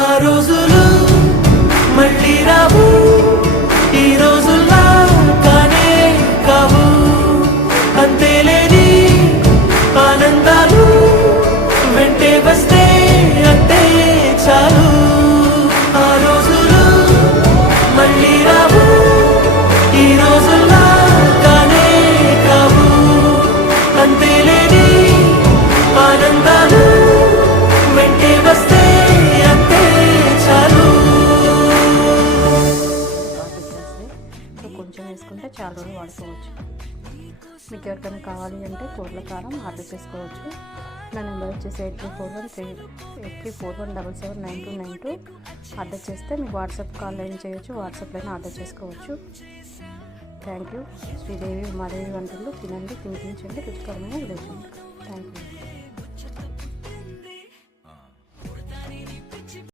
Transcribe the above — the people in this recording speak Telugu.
ఆ రోజులు మళ్ళీ రావు, ఈ రోజుల్లా కానే కావు. అంతేలేని ఆనందాలు వెంటే వస్తే అంతే చాలు. ఆ రోజులు మళ్ళీ రావు, ఈ రోజుల్లా కానే కావు. అంతేలేని ఆనందాలు వెంటే వస్తే అంతే చాలు. కొంచెం వేసుకుంటే చాలా రోజులు వాడుకోవచ్చు. మీకు ఎవరికైనా కావాలి అంటే కోట్ల కారం ఆర్డర్ చేసుకోవచ్చు. నా నెంబర్ వచ్చేసి 8341779292. ఆర్డర్ చేస్తే మీకు వాట్సాప్ కాల్ అయినా చేయొచ్చు, వాట్సాప్లో ఆర్డర్ చేసుకోవచ్చు. Thank you. శ్రీదేవి ఉమాదేవి వంటలు తినండి, తినిపించండి, రుచికరమైన విలేజ్. Thank you.